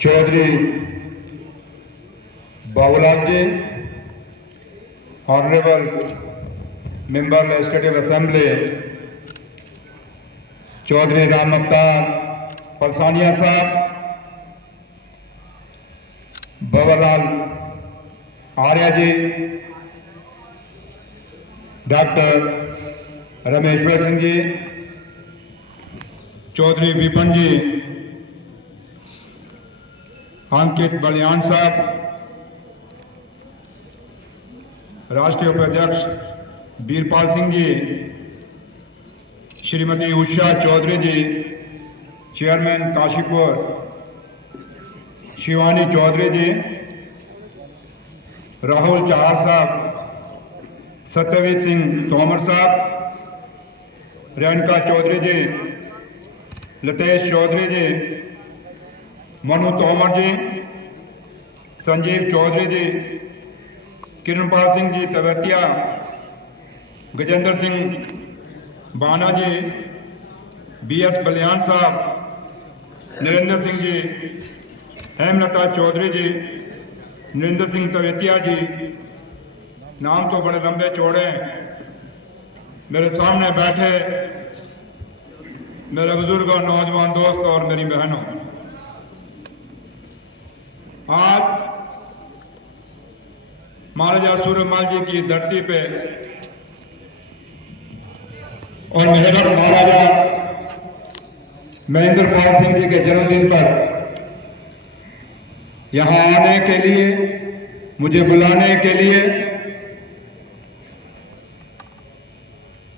Chaudhary Babulal ji, honourable member legislative assembly Chaudhary Ram Avtar Palsania sahab, Babulal Arya ji, doctor Rameshwar Singh ji, Chaudhary Vipin ji, Ankit Baliyan sahab, राष्ट्रीय उपाध्यक्ष Veerpal Singh ji, Shrimati Usha Chaudhary ji, chairman Kashipur Shivani Chaudhary ji, Rahul चार साहब, सत्यवीर सिंह तोमर साहब, रेणुका चौधरी जी, लतेश चौधरी जी, मनु तोमर जी, संजीव चौधरी जी, किरणपाल सिंह जी तवतिया, गजेंद्र सिंह बाना जी, BS बलियान साहब, नरेंद्र सिंह जी, हेमलता चौधरी जी, नरेंद्र सिंह तवेतिया जी, नाम तो बड़े लंबे चौड़े हैं। मेरे सामने बैठे मेरे बुजुर्ग और नौजवान दोस्त और मेरी बहनों, आज महाराजा सूरजमल जी की धरती पे और मेहर महाराजा महेंद्र पाल सिंह जी के जन्मदिन पर यहाँ आने के लिए, मुझे बुलाने के लिए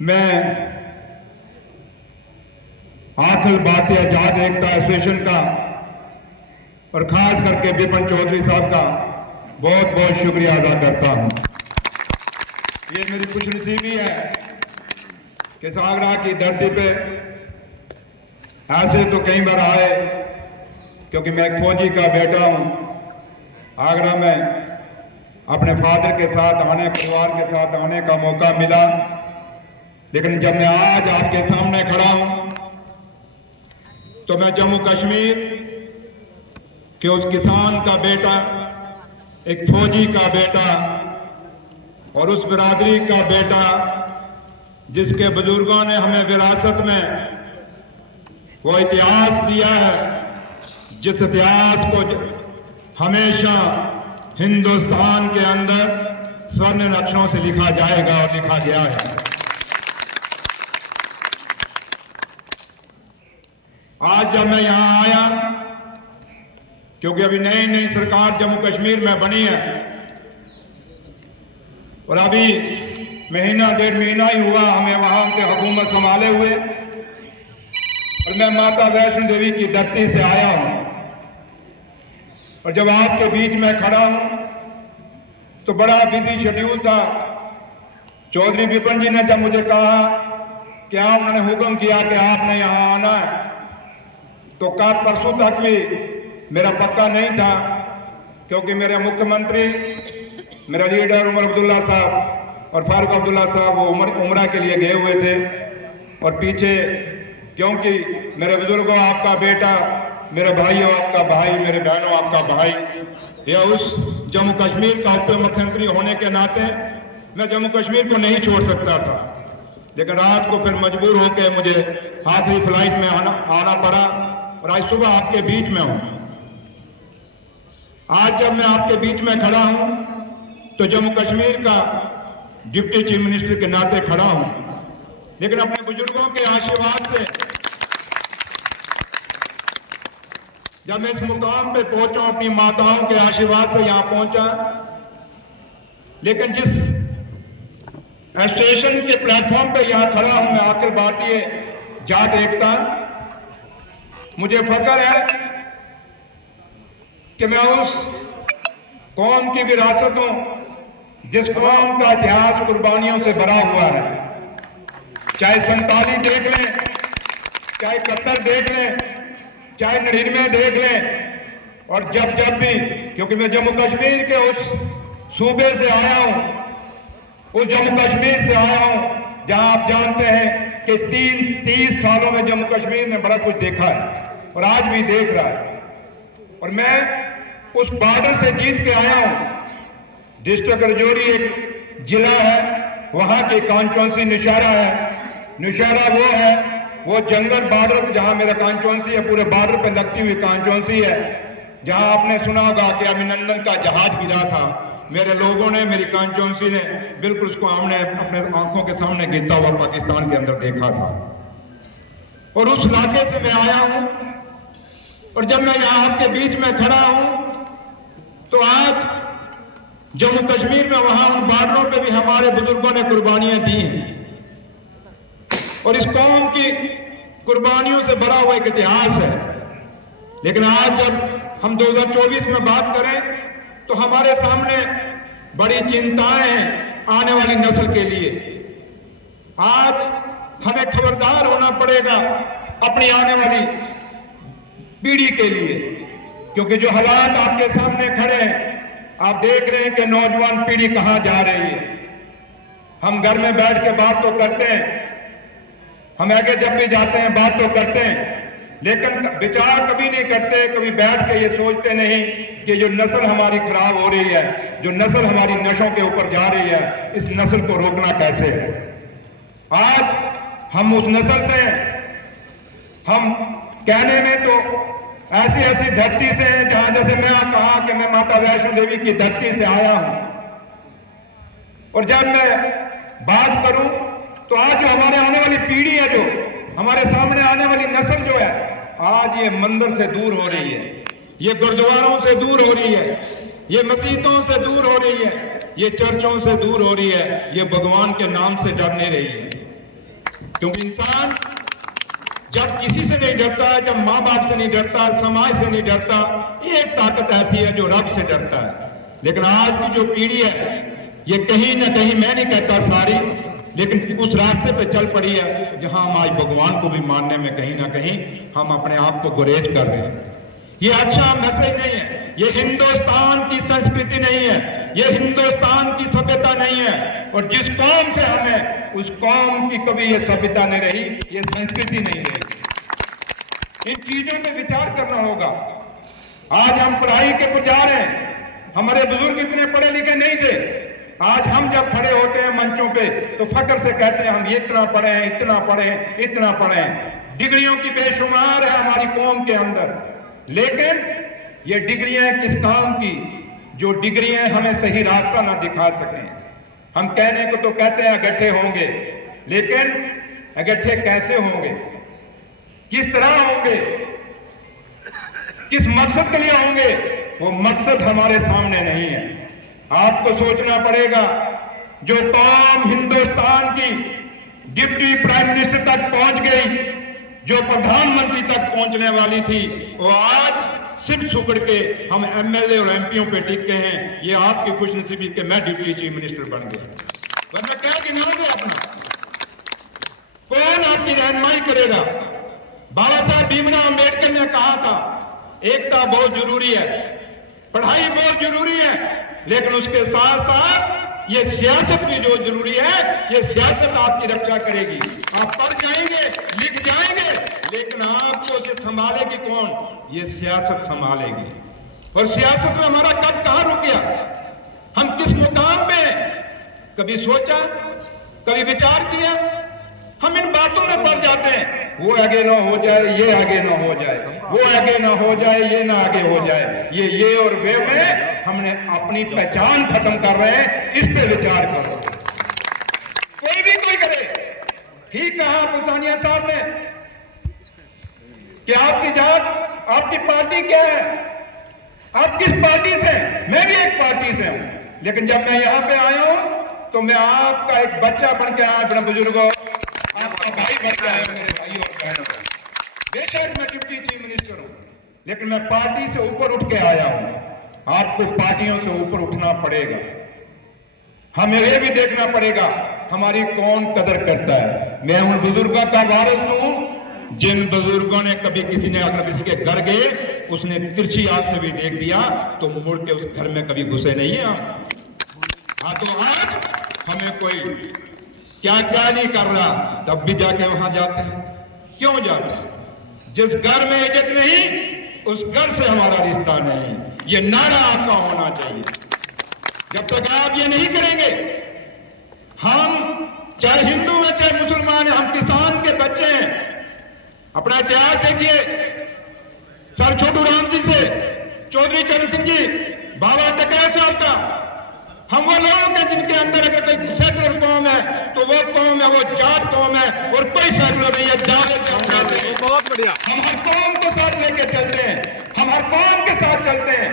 मैं अखिल भारतीय आजाद एकता एसोसिएशन का और खास करके विपिन चौधरी साहब का बहुत बहुत शुक्रिया अदा करता हूं। ये मेरी खुशनसीबी है कि आगरा की धरती पे ऐसे तो कई बार आए, क्योंकि मैं एक फौजी का बेटा हूं। आगरा में अपने फादर के साथ आने, परिवार के साथ आने का मौका मिला, लेकिन जब मैं आज आपके सामने खड़ा हूं तो मैं जम्मू कश्मीर के उस किसान का बेटा, एक फौजी का बेटा और उस बिरादरी का बेटा जिसके बुजुर्गों ने हमें विरासत में वो इतिहास दिया है, जिस इतिहास को हमेशा हिंदुस्तान के अंदर स्वर्ण अक्षरों से लिखा जाएगा और लिखा गया है। आज जब मैं यहां आया, क्योंकि अभी नई नई सरकार जम्मू कश्मीर में बनी है और अभी महीना डेढ़ महीना ही हुआ हमें वहां से हुकूमत संभाले हुए, और मैं माता वैष्णो देवी की धरती से आया हूं। और जब आपके बीच में खड़ा हूं तो बड़ा बिजी शेड्यूल था। चौधरी विपिन जी ने जब मुझे कहा कि उन्होंने हुक्म किया कि आपने यहां आना है, तो कल परसों तक भी मेरा पक्का नहीं था, क्योंकि मेरे मुख्यमंत्री, मेरा लीडर उमर अब्दुल्ला साहब और फारूक अब्दुल्ला साहब वो उमरा के लिए गए हुए थे। और पीछे, क्योंकि मेरे बुजुर्गों आपका बेटा, मेरे भाइयों आपका भाई, मेरे बहनों आपका भाई, या उस जम्मू कश्मीर का उप मुख्यमंत्री होने के नाते मैं जम्मू कश्मीर को नहीं छोड़ सकता था। लेकिन रात को फिर मजबूर होकर मुझे आखिरी फ्लाइट में आना पड़ा और आज सुबह आपके बीच में हूं। आज जब मैं आपके बीच में खड़ा हूं तो जम्मू कश्मीर का डिप्टी चीफ मिनिस्टर के नाते खड़ा हूं, लेकिन अपने बुजुर्गों के आशीर्वाद से जब मैं इस मुकाम पे पहुंचा, अपनी माताओं के आशीर्वाद से यहां पहुंचा। लेकिन जिस एसोसिएशन के प्लेटफॉर्म पे यहां खड़ा हूं मैं, अखिल भारतीय जाट एकता, मुझे फख्र है कि मैं उस कौम की विरासतों, जिस कौम का इतिहास कुर्बानियों से भरा हुआ है, चाहे 47 देख लें, चाहे 71 देख लें, चाहे 99 देख लें, और जब भी, क्योंकि मैं जम्मू कश्मीर के उस सूबे से आया हूं, उस जम्मू कश्मीर से आया हूं जहां आप जानते हैं कि 30 सालों में जम्मू कश्मीर ने बड़ा कुछ देखा है और आज भी देख रहा है। और मैं उस बॉर्डर से जीत के आया हूं। डिस्ट्रिक्ट राजौरी एक जिला है, वहां की कॉन्स्टिट्यूंसी नौशहरा है। नौशहरा वो जंगल बॉर्डर जहां मेरा कॉन्स्टिट्यूंसी है, पूरे बॉर्डर पे लगती हुई कॉन्स्टिट्यूंसी है, जहां आपने सुना होगा कि अभिनंदन का जहाज गिरा था। मेरे लोगों ने, मेरी कॉन्स्टिट्यूंसी ने बिल्कुल उसको हमने अपने आंखों के सामने गिरता हुआ पाकिस्तान के अंदर देखा था। और उस इलाके से मैं आया हूं, और जब मैं यहां आपके बीच में खड़ा हूं तो आज जम्मू कश्मीर में वहां उन बॉर्डरों पे भी हमारे बुजुर्गों ने कुर्बानियां दी हैं, और इस कौम की कुर्बानियों से भरा हुआ एक इतिहास है। लेकिन आज जब हम 2024 में बात करें तो हमारे सामने बड़ी चिंताएं हैं आने वाली नस्ल के लिए। आज हमें खबरदार होना पड़ेगा अपनी आने वाली पीढ़ी के लिए, क्योंकि जो हालात आपके सामने खड़े हैं, आप देख रहे हैं कि नौजवान पीढ़ी कहां जा रही है। हम घर में बैठ के बात तो करते हैं, हम आगे जब भी जाते हैं बात तो करते हैं, लेकिन विचार कभी नहीं करते, कभी बैठ के ये सोचते नहीं कि जो नस्ल हमारी खराब हो रही है, जो नस्ल हमारी नशों के ऊपर जा रही है, इस नस्ल को रोकना कैसे है। आज हम उस नस्ल से, हम कहने में तो ऐसी धरती से हैं जहां, जैसे मैं कहा कि मैं माता वैष्णो देवी की धरती से आया हूं, और जब मैं बात करूं तो आज हमारे आने वाली पीढ़ी है, जो हमारे सामने आने वाली नस्ल जो है, आज ये मंदिर से दूर हो रही है, ये गुरुद्वारों से दूर हो रही है, ये मस्जिदों से दूर हो रही है, ये चर्चों से दूर हो रही है, ये भगवान के नाम से डर नहीं रही है। क्योंकि इंसान जब किसी से नहीं डरता है, जब माँ बाप से नहीं डरता, समाज से नहीं डरता, ये एक ताकत ऐसी है जो रब से डरता है। लेकिन आज की जो पीढ़ी है, ये कहीं ना कहीं, मैं नहीं कहता सारी, लेकिन उस रास्ते पे चल पड़ी है जहां हम आज भगवान को भी मानने में कहीं ना कहीं हम अपने आप को गुरेज कर रहे हैं। ये अच्छा मैसेज नहीं है, ये हिंदुस्तान की संस्कृति नहीं है, ये हिंदुस्तान की सभ्यता नहीं है। और जिस कौम से हमें, उस कौम की कभी ये सभ्यता नहीं रही, ये संस्कृति नहीं रही। इन चीजों पे विचार करना होगा। आज हम पढ़ाई के पुजारी हैं, हमारे बुजुर्ग इतने पढ़े लिखे नहीं थे। आज हम जब खड़े होते हैं मंचों पे तो फख्र से कहते हैं हम ये इतना पढ़े हैं, इतना पढ़े हैं, इतना पढ़े हैं। डिग्रियों की बेशुमार है हमारी कौम के अंदर, लेकिन ये डिग्रियां किस काम की, जो डिग्रियां हमें सही रास्ता ना दिखा सकें। हम कहने को तो कहते हैं इकट्ठे होंगे, लेकिन इकट्ठे कैसे होंगे, किस तरह होंगे, किस मकसद के लिए होंगे, वो मकसद हमारे सामने नहीं है। आपको सोचना पड़ेगा। जो कौम हिंदुस्तान की डिप्टी प्राइम मिनिस्टर तक पहुंच गई, जो प्रधानमंत्री तक पहुंचने वाली थी, वो आज सिर्फ सुकड़ के हम एमएलए और एमपीओं पे टिके हैं। ये आपकी खुशनसीबी कि मैं डिप्टी चीफ मिनिस्टर बन गया, वरना क्या गिनाओगे अपना, कौन आपकी रहनुमाई करेगा। बाबा साहब भीमराव अम्बेडकर ने कहा था एकता बहुत जरूरी है, पढ़ाई बहुत जरूरी है, लेकिन उसके साथ साथ ये सियासत भी जो जरूरी है, ये सियासत आपकी रक्षा करेगी। आप पढ़ जाएंगे, लिख जाएंगे, लेकिन आपको उसे संभालेगी कौन, ये सियासत संभालेगी। और सियासत में हमारा कद कहां रुक गया, हम किस मुकाम पे, कभी सोचा, कभी विचार किया। हम इन बातों में पड़ जाते हैं, वो आगे ना हो जाए, ये आगे ना हो जाए, वो आगे ना हो जाए, ये ना आगे हो जाए, ये और वे में हमने अपनी पहचान खत्म कर रहे हैं। इस पे विचार करो, कोई भी कोई करे। ठीक कहा पुसानिया साहब ने कि आपकी जात, आपकी पार्टी क्या है, आप किस पार्टी से। मैं भी एक पार्टी से हूं, लेकिन जब मैं यहां पे आया हूं तो मैं आपका एक बच्चा बन के आया, अपने बुजुर्गों, आपका भाई बन के आया, मेरे भाई और बहनों। बेशक मैं डिप्टी चीफ मिनिस्टर हूं, लेकिन मैं पार्टी से ऊपर उठ के आया हूं। आपको पार्टियों से ऊपर उठना पड़ेगा। हमें यह भी देखना पड़ेगा हमारी कौन कदर करता है। मैं उन बुजुर्गों का वारिस हूं जिन बुजुर्गों ने कभी किसी ने अगर किसी के घर गए, उसने तिरछी आंख से भी देख दिया तो मुड़ के उस घर में कभी घुसे नहीं है। हाँ, तो आज हमें कोई क्या क्या नहीं कर रहा, तब भी जाके वहां जाते हैं। क्यों जाते हैं? जिस घर में इज्जत नहीं, उस घर से हमारा रिश्ता नहीं। ये नारा आपका होना चाहिए। जब तक आप ये नहीं करेंगे, हम चाहे हिंदू हैं चाहे मुसलमान हैं, हम किसान के बच्चे हैं। अपना इतिहास देखिए, सर छोटू राम जी से चौधरी चरण सिंह जी, बाबा टकैत साहब का। हम वो लोग हैं जिनके अंदर अगर कोई सेकुलर कौम है तो वो कौम है, वो जाट कौम है, और कोई सेकुलर नहीं है, जाट। बहुत बढ़िया। हम हर कौम के साथ लेके चलते हैं, हम हर कौम के साथ चलते हैं,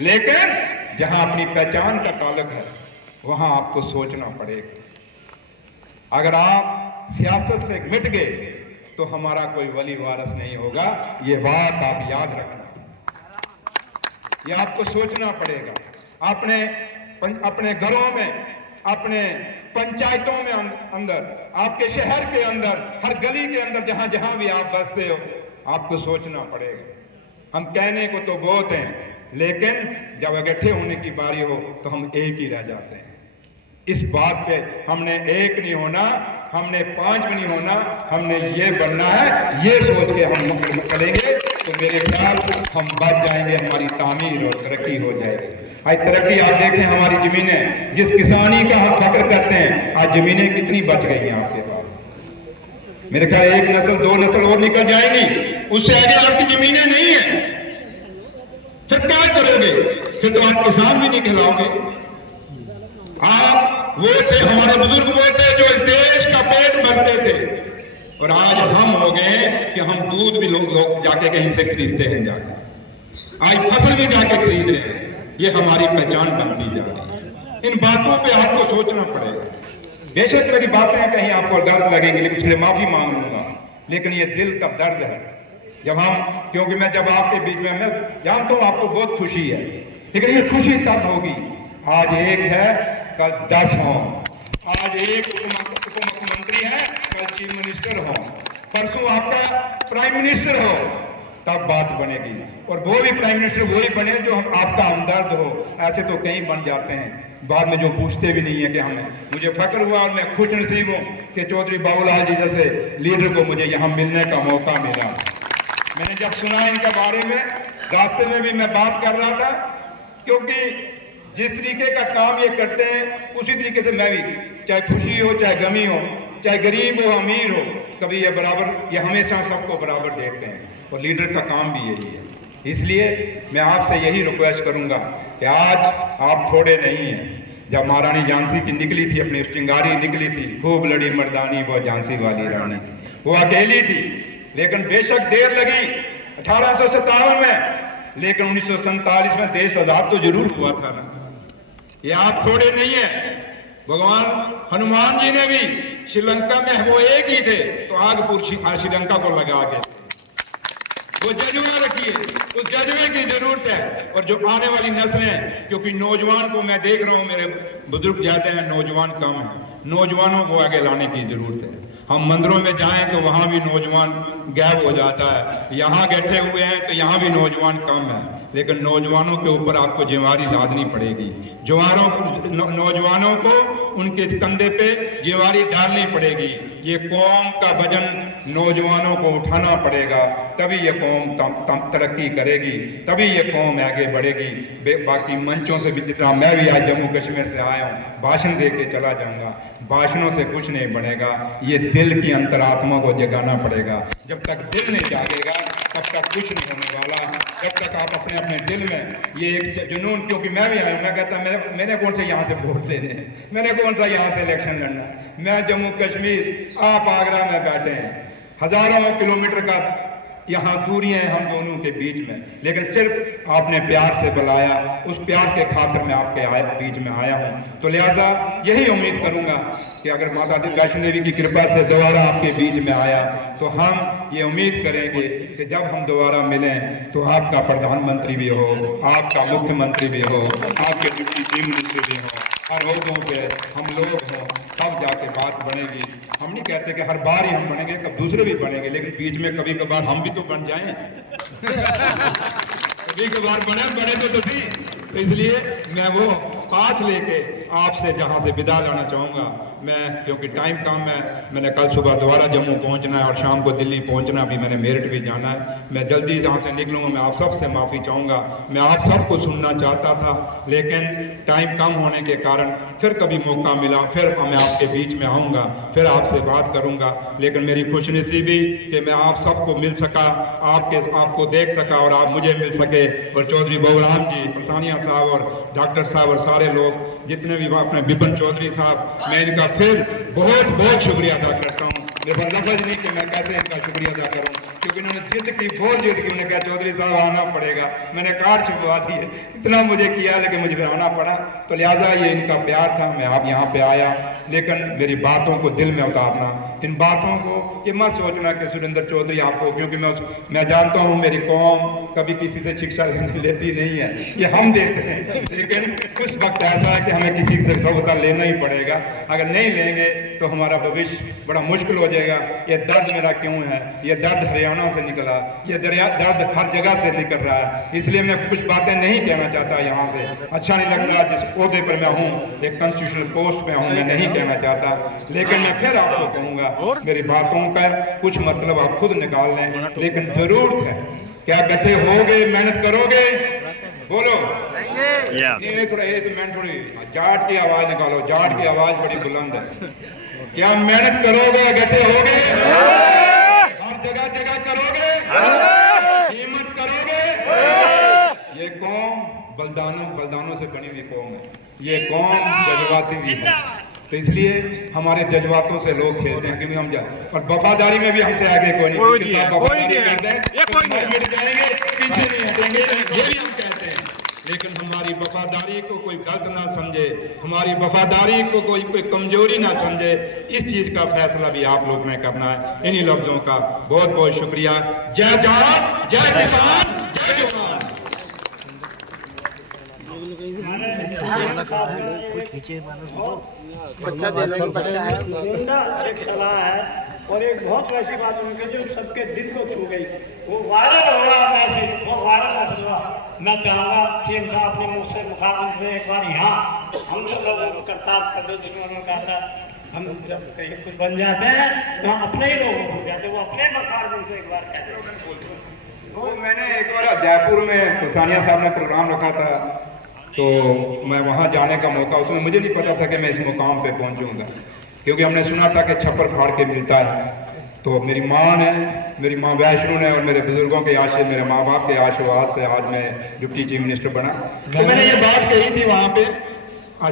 लेकिन जहां अपनी पहचान का ताल्लुक है वहां आपको सोचना पड़ेगा। अगर आप सियासत से मिट गए तो हमारा कोई वली वारिस नहीं होगा। ये बात आप याद रखना, ये आपको सोचना पड़ेगा। अपने घरों में, अपने पंचायतों में अंदर, आपके शहर के अंदर, हर गली के अंदर, जहां जहां भी आप बसते हो, आपको सोचना पड़ेगा। हम कहने को तो बहुत हैं, लेकिन जब इकट्ठे होने की बारी हो तो हम एक ही रह जाते हैं। इस बात पे हमने एक नहीं होना, हमने 5 भी नहीं होना, हमने ये बनना है। ये सोच के हम मुक्त करेंगे तो मेरे ख्याल हम बच जाएंगे, हमारी तामीर और तरक्की हो जाएगी। आज तरक्की आप देखें, हमारी जमीनें, जिस किसानी का हम फक्र करते हैं, आज जमीनें कितनी बच गई हैं आपके पास। मेरे ख्याल 1 नस्ल 2 नस्ल और निकल जाएंगी, उससे आगे आपकी जमीनें नहीं है। फिर क्या करोगे? फिर तो आप किसान भी नहीं कहलाओगे। आप वो थे, हमारे बुजुर्ग वो थे जो इस देश का पेट भरते थे, और आज हम हो गए कि हम दूध भी लोग जाके कहीं से खरीदते हैं, जाके आज फसल भी जाके खरीद रहे हैं। ये हमारी पहचान बनती जा रही है। इन बातों पे आपको सोचना पड़ेगा। बेशक मेरी बातें कहीं आपको दर्द लगेंगी, लेकिन इसलिए माफी मांग लूंगा, लेकिन ये दिल का दर्द है। जब हम, क्योंकि मैं जब आपके बीच में, मैं जानता हूं आपको बहुत खुशी है, लेकिन ये खुशी तब होगी आज एक है कल 10 हो, आज एक उप मुख्यमंत्री है कल चीफ मिनिस्टर हो, परसों आपका प्राइम मिनिस्टर हो, तब बात बनेगी। और वो भी प्राइम मिनिस्टर वही बने जो हम आपका हमदर्द हो। ऐसे तो कई बन जाते हैं बाद में जो पूछते भी नहीं है कि हमें। मुझे फक्र हुआ और मैं खुश नसीब हूँ कि चौधरी बाबूलाल जी जैसे लीडर को मुझे यहाँ मिलने का मौका मिला। मैंने जब सुना इनके बारे में, रास्ते में भी मैं बात कर रहा था, क्योंकि जिस तरीके का काम ये करते हैं उसी तरीके से मैं भी, चाहे खुशी हो चाहे गमी हो, चाहे गरीब हो अमीर हो, कभी ये बराबर, ये हमेशा सबको बराबर देखते हैं, और लीडर का काम भी यही है। इसलिए मैं आपसे यही रिक्वेस्ट करूंगा कि आज आप थोड़े नहीं हैं। जब महारानी झांसी की निकली थी, अपनी चिंगारी निकली थी, खूब लड़ी मर्दानी वो झांसी वाली रानी, वो अकेली थी, लेकिन बेशक देर लगी 1857 में, लेकिन 1947 में देश आजाद तो जरूर हुआ था ना। ये आप थोड़े नहीं है। भगवान हनुमान जी ने भी श्रीलंका में, वो एक ही थे तो आग पूरी श्रीलंका को लगा के, वो जज्बा रखिए, उस जज्बे की जरूरत है। और जो आने वाली नस्लें, क्योंकि नौजवान को मैं देख रहा हूं, मेरे बुजुर्ग जाते हैं, नौजवान कम है, नौजवानों को आगे लाने की जरूरत है। हम मंदिरों में जाएं तो वहां भी नौजवान गायब हो जाता है, यहाँ बैठे हुए हैं तो यहाँ भी नौजवान कम है, लेकिन नौजवानों के ऊपर आपको जिम्मेवारी लादनी पड़ेगी। नौजवानों को उनके कंधे पे जिम्मेवारी डालनी पड़ेगी। ये कौम का वजन नौजवानों को उठाना पड़ेगा, तभी ये कौम तरक्की करेगी, तभी ये कौम आगे बढ़ेगी। बाकी मंचों से भी, जितना मैं भी आज जम्मू कश्मीर से आया हूँ, भाषण दे के चला जाऊंगा, भाषणों से कुछ नहीं बनेगा। ये दिल की अंतरात्मा को जगाना पड़ेगा। जब तक दिल नहीं जागेगा तब तक कुछ नहीं होने वाला। जब तक आप अपने अपने दिल में ये एक जुनून, क्योंकि मैं भी आया हूँ, मैं कहता मैंने कौन से यहाँ से वोट लेने हैं, मैंने कौन सा यहाँ से इलेक्शन लड़ना है। मैं जम्मू कश्मीर, आप आगरा में बैठे हैं, हजारों किलोमीटर का यहाँ दूरियां हैं हम दोनों के बीच में, लेकिन सिर्फ आपने प्यार से बुलाया, उस प्यार के खातिर मैं आपके बीच में आया हूँ। तो लिहाजा यही उम्मीद करूंगा कि अगर माता वैष्णो देवी की कृपा से दोबारा आपके बीच में आया तो हम ये उम्मीद करेंगे कि जब हम दोबारा मिलें तो आपका प्रधानमंत्री भी हो, आपका मुख्यमंत्री भी हो, आपके डिप्टी चीफ मिनिस्टर भी हो, हर लोगों पे हम लोग हों, तब जाके बात बनेगी। हम नहीं कहते कि हर बार ही हम बनेंगे, कब दूसरे भी बनेंगे, लेकिन बीच में कभी कभार हम भी तो बन जाएं। कभी कभार बने तो थी। तो इसलिए मैं वो पास लेके आपसे जहाँ से विदा लेना चाहूँगा मैं, क्योंकि टाइम कम है। मैंने कल सुबह दोबारा जम्मू पहुँचना है और शाम को दिल्ली पहुँचना, भी मैंने मेरठ भी जाना है। मैं जल्दी यहाँ से निकलूँगा। मैं आप सबसे माफ़ी चाहूँगा। मैं आप सबको सुनना चाहता था, लेकिन टाइम कम होने के कारण फिर कभी मौका मिला फिर मैं आपके बीच में आऊँगा, फिर आपसे बात करूँगा। लेकिन मेरी खुशनसीबी कि मैं आप सबको मिल सका, आपको देख सका और आप मुझे मिल सके। और चौधरी बबूराम जी, पठानिया साहब और डॉक्टर साहब और सारे लोग जितने भी अपने विपिन चौधरी साहब, मैं इनका फिर बहुत बहुत शुक्रिया अदा करता हूँ। मेरे पास लफ्ज़ नहीं कि मैं कैसे इनका शुक्रिया अदा करूँ, क्योंकि उन्होंने जिद की, बहुत जिद की। उन्होंने कहा चौधरी साहब आना पड़ेगा। मैंने कार छुपवा दी है, इतना मुझे किया, लेकिन मुझे फिर आना पड़ा। तो लिहाजा ये इनका प्यार था, मैं आप यहाँ पे आया। लेकिन मेरी बातों को दिल में उतारना, इन बातों को ये मत सोचना कि सुरेंद्र चौधरी आपको, क्योंकि मैं जानता हूँ मेरी कौम कभी किसी से शिक्षा लेती नहीं है, ये हम देते हैं। लेकिन कुछ वक्त ऐसा है कि हमें किसी से सबका लेना ही पड़ेगा। अगर नहीं लेंगे तो हमारा भविष्य बड़ा मुश्किल हो जाएगा। ये दर्द मेरा क्यों है, ये दर्द हरियाणा से निकला, ये दर्द हर जगह से निकल रहा है। इसलिए मैं कुछ बातें नहीं कहना चाहता यहाँ से, अच्छा नहीं लग रहा। जिस ओहदे पर मैं हूँ, एक कॉन्स्टिट्यूशनल पोस्ट पे हूँ, मैं नहीं कहना चाहता। लेकिन मैं फिर आपको कहूँगा, मेरी बातों का कुछ मतलब आप खुद निकाल लें, लेकिन जरूरत है। क्या कहते होगे, मेहनत करोगे? बोलो। ये थोड़ी जाट की आवाज निकालो, जाट की आवाज बड़ी बुलंद है। क्या मेहनत करोगे, गठे होगे? हर जगह जगह करोगे, हिम्मत करोगे। ये कौम बलिदानों से बनी हुई कौम है, ये कौम जज्बाती भी है। तो इसलिए हमारे जज्बातों से लोग खेलते हैं, क्योंकि हम और वफादारी में भी हमसे आगे कोई नहीं मिट जाएंगे, पीछे नहीं हटेंगे, ये भी हम कहते हैं। लेकिन हमारी वफादारी को कोई गलत ना समझे, हमारी वफादारी को कोई कमजोरी ना समझे, इस चीज का फैसला भी आप लोग ने करना है। इन्हीं लफ्जों का बहुत बहुत शुक्रिया। जय जवान, जय किसान, जय जवान। बच्चा है और एक बहुत वैसी बात उनके जो सबके दिल को छू गई, वो वायरल हो रहा मैसेज, वो वायरल हुआ। मैं चाहूँगा सीएम साहब अपने मुँह से मुखातिब से एक बार यहाँ हम सब लोगों को करतार कर दो, जिसमें उन्होंने कहा था हम जब कहीं कुछ बन जाते हैं तो हम अपने ही लोगों को जाते, वो अपने मकार से एक बार कहते हैं। तो मैंने एक बार जयपुर में पठानिया साहब ने प्रोग्राम रखा था, तो मैं वहाँ जाने का मौका, उसमें मुझे नहीं पता था कि मैं इस मुकाम पे पहुँचूँगा, क्योंकि हमने सुना था कि छप्पर फाड़ के मिलता है। तो मेरी माँ ने, मेरी माँ वैष्णो ने और मेरे बुजुर्गों के आशीर्वाद, मेरे माँ बाप के आशीर्वाद से आज मैं डिप्टी चीफ मिनिस्टर बना। तो मैंने ये बात कही थी वहाँ पे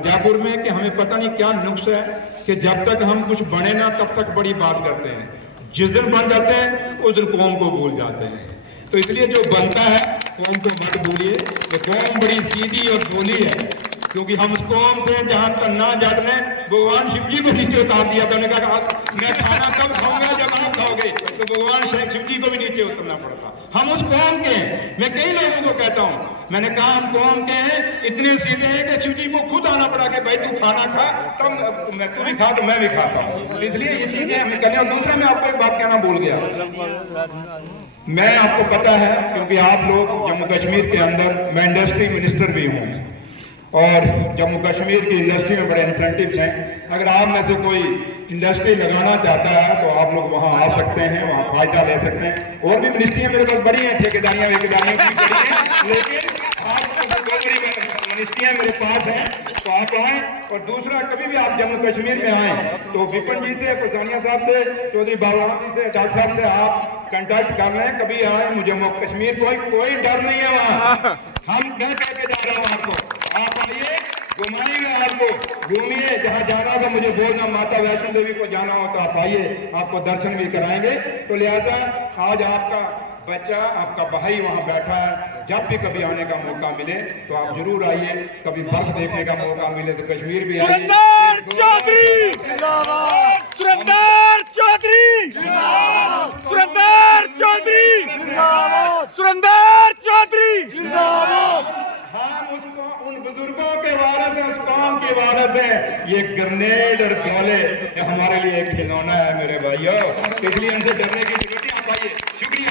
जयपुर में कि हमें पता नहीं क्या नुक्स है कि जब तक हम कुछ बने ना तब तक बड़ी बात करते हैं, जिस दिन बन जाते हैं उस दिन कौम को भूल जाते हैं। तो इसलिए जो बनता है कौम को मत भूलिए, कि कौम बड़ी सीधी और भोली है, क्योंकि हम उस कौम से जहाँ तक ना जाट ने भगवान शिव जी को नीचे उतार दिया था। उन्होंने कहा मैं खाना कब खाऊंगा जब आप खाओगे, तो भगवान शिव जी को भी नीचे उतरना पड़ता। हम उस कौम के हैं, मैं कई लोगों को कहता हूँ, मैंने कहा हम कौम के हैं, इतने सीधे हैं कि शिव जी को खुद आना पड़ा कि भाई तू खाना खा, तब मैं तू भी खा तो मैं भी खाता हूँ। इसलिए ये चीजें हमें करने। और दूसरा मैं आपको एक बात कहना भूल गया, मैं आपको पता है क्योंकि आप लोग जम्मू कश्मीर के अंदर, मैं इंडस्ट्री मिनिस्टर भी हूँ और जम्मू कश्मीर की इंडस्ट्री में बड़े इंसेंटिव हैं। अगर आप में से कोई इंडस्ट्री लगाना चाहता है तो आप लोग वहाँ आ सकते हैं, वहाँ फायदा ले सकते हैं। और भी मिनिस्ट्रियाँ मेरे पास बड़ी हैं, ठेकेदारियाँ वेकेदारियाँ की बड़ी हैं, लेकिन मिनिस्ट्रियाँ मेरे पास हैं, तो आप आएँ। और दूसरा, कभी भी आप जम्मू कश्मीर में आएँ तो विपिन जी से, पठानिया साहब से, चौधरी बबूराम जी से, डॉक्टर साहब से आप कंटेक्ट कर लें। कभी आए मुझे जम्मू कश्मीर, कोई डर नहीं है वहाँ। हम कह के जा रहे हैं आपको, आप आइए, घुमाएंगे आपको, घूमिए, जहाँ जाना हो मुझे बोलना, माता वैष्णो देवी को जाना हो तो आप आइए, आपको दर्शन भी कराएंगे। तो लिहाजा आज आपका बच्चा, आपका भाई वहाँ बैठा है, जब भी कभी आने का मौका मिले तो आप जरूर आइए। कभी बर्फ देखने का मौका मिले तो कश्मीर भी आइए। सुरेंद्र चौधरी जिंदाबाद, सुरेंद्र चौधरी जिंदाबाद, सुरेंद्र चौधरी जिंदाबाद, सुरेंद्र चौधरी जिंदाबाद। हम उसको, उन बुजुर्गों के वारस हैं, उस कौम के वारस हैं। ये ग्रेनेड और गोले हमारे लिए एक खिलौना है मेरे भाइयों, इसलिए हमसे डरने की जरूरत नहीं। आप आइए, शुक्रिया।